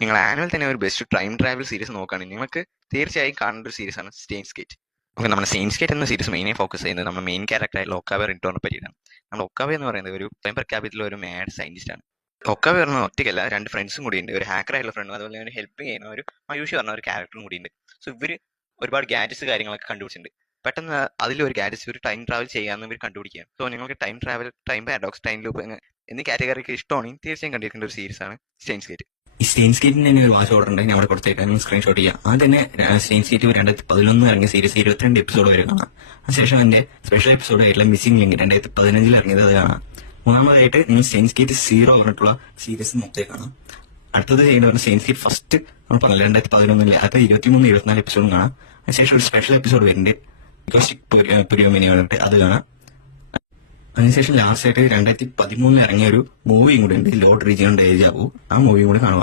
നിങ്ങൾ ആനുവൽ തന്നെ ഒരു ബെസ്റ്റ് ടൈം ട്രാവൽ സീരീസ് നോക്കുകയാണെങ്കിൽ നിങ്ങൾക്ക് തീർച്ചയായും കാണേണ്ട ഒരു സീരീസാണ് സ്റ്റെയിൻസ് ഗേറ്റ്. ഓക്കെ, നമ്മുടെ സ്റ്റെയിൻസ് ഗേറ്റ് എന്ന സീരീസ് മെയിനായി ഫോക്കസ് ചെയ്യുന്നത് നമ്മുടെ മെയിൻ ക്യാരക്ടറായ ഒക്കാവെ റിട്ടോണിനെ പറ്റിയിട്ടാണ്. നമ്മൾ ഒക്കാവെ എന്ന് പറയുന്നത് ഒരു പേപ്പർ ക്യാപിറ്റൽ ഒരു മാഡ് സയന്റിസ്റ്റ് ആണ്. ഒക്കാവെ പറഞ്ഞ ഒറ്റയ്ക്കല്ല, 2 ഫ്രണ്ട്സും കൂടി ഉണ്ട്. ഒരു ഹാക്കറായിട്ടുള്ള ഫ്രണ്ടും അതുപോലെ തന്നെ ഹെൽപ്പ് ചെയ്യുന്ന ഒരു മയൂഷി പറഞ്ഞ ഒരു ക്യാരക്ടറും കൂടി ഉണ്ട്. സോ ഇവർ ഒരുപാട് ഗാഡ്ജറ്റ്സ് കാര്യങ്ങളൊക്കെ കണ്ടുപിടിച്ചിട്ടുണ്ട്. പെട്ടെന്ന് അതിലൊരു ഗാഡ്ജറ്റ്സ് ഒരു ടൈം ട്രാവൽ ചെയ്യാമെന്ന് ഇവർ കണ്ടുപിടിക്കുകയാണ്. സോ നിങ്ങൾക്ക് time travel, time paradox, time loop എന്നീ കാറ്റഗറിക്ക് ഇഷ്ടമാണെങ്കിൽ തീർച്ചയായും കണ്ടിരിക്കേണ്ട ഒരു സീരീസാണ് സ്റ്റെയിൻസ് ഗേറ്റ്. ഈ സ്റ്റെയിൻസ് ഗേറ്റിന് തന്നെ ഒരു വാച്ച് ഓർഡർ ഉണ്ട്, ഞാൻ അവിടെ കൊടുത്തേക്കാൻ സ്ക്രീൻഷോട്ട് ചെയ്യാം. അത് തന്നെ സ്റ്റെയിൻസ് ഗേറ്റ് 2011 ഇറങ്ങിയ സീരീസ് 22 എപ്പിസോഡ് വരെ കാണാം. അതിനുശേഷം എന്റെ സ്പെഷ്യൽ എപ്പിസോഡ് ആയിട്ടുള്ള മിസ്സിംഗ് ലിങ്ക് 2015 ഇറങ്ങിയത് അത് കാണാം. മൂന്നാമതായിട്ട് നിങ്ങൾ സ്റ്റെയിൻസ് ഗേറ്റ് 0 പറഞ്ഞിട്ടുള്ള സീരീസ് മൊത്തം കാണാം. അടുത്തത് ചെയ്യേണ്ട പറഞ്ഞാൽ സ്റ്റെയിൻസ് ഗേറ്റ് ഫസ്റ്റ് നമ്മൾ പറഞ്ഞ 2011 അത് 23-24 എപ്പിസോഡും കാണാം. അതിനുശേഷം ഒരു സ്പെഷ്യൽ എപ്പിസോഡ് വരുന്നുണ്ട്, പുരിയോമിനി പറഞ്ഞിട്ട്, അത് കാണാം. അതിനുശേഷം ലാസ്റ്റ് ആയിട്ട് 2013 ഇറങ്ങിയ ഒരു മൂവിയും കൂടെ ഉണ്ട്, ലോർഡ് റീജിയൻ ഡേജാവു. ആ മൂവിയും കൂടെ കാണുക.